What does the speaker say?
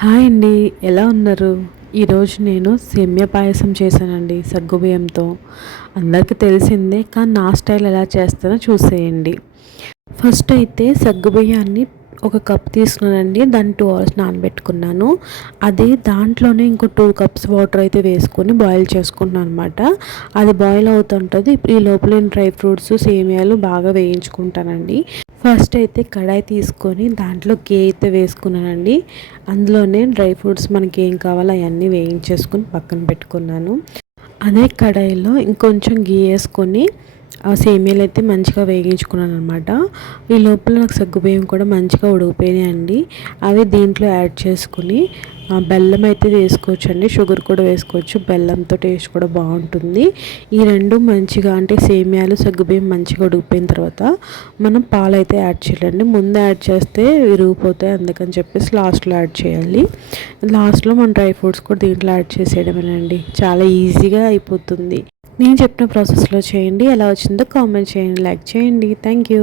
Hi అండి, ఎలా ఉన్నారు? ఈరోజు నేను సేమ్యా పాయసం చేశానండి సగ్గుబియ్యంతో. అందరికీ తెలిసిందే, కానీ నా స్టైల్ ఎలా చేస్తానో చూసేయండి. ఫస్ట్ అయితే సగ్గుబియ్యాన్ని ఒక కప్ తీసుకున్నానండి, దాన్ని 2 అవర్స్ నానబెట్టుకున్నాను. అది దాంట్లోనే ఇంకో 2 కప్స్ వాటర్ అయితే వేసుకొని బాయిల్ చేసుకుంటున్నాను అనమాట. అది బాయిల్ అవుతుంటుంది. ఈ లోపల నేను డ్రై ఫ్రూట్స్ సేమియాలు బాగా వేయించుకుంటానండి. ఫస్ట్ అయితే కడాయి తీసుకొని దాంట్లో గీ అయితే వేసుకున్నానండి. అందులోనే డ్రై ఫ్రూట్స్ మనకి ఏం కావాలో అవన్నీ వేయించేసుకొని పక్కన పెట్టుకున్నాను. అదే కడాయిలో ఇంకొంచెం గీ వేసుకొని ఆ సేమియాలు అయితే మంచిగా వేగించుకున్నాను అనమాట. ఈ లోపల నాకు సగ్గుబియ్యం కూడా మంచిగా ఉడికిపోయినాయండి. అవి దీంట్లో యాడ్ చేసుకుని బెల్లం అయితే వేసుకోవచ్చు అండి, షుగర్ కూడా వేసుకోవచ్చు. బెల్లంతో టేస్ట్ కూడా బాగుంటుంది. ఈ రెండు మంచిగా అంటే సేమియాలు సగ్గుబియ్యం మంచిగా ఉడికిపోయిన తర్వాత మనం పాలు అయితే యాడ్ చేయాలండి. ముందు యాడ్ చేస్తే విరిగిపోతాయి, అందుకని చెప్పేసి లాస్ట్లో యాడ్ చేయాలి. లాస్ట్లో మన డ్రై ఫ్రూట్స్ కూడా దీంట్లో యాడ్ చేసేయడమేనండి. చాలా ఈజీగా అయిపోతుంది. నేను చెప్పిన ప్రాసెస్లో చేయండి. ఎలా వచ్చిందో కామెంట్ చేయండి, లైక్ చేయండి. Thank you.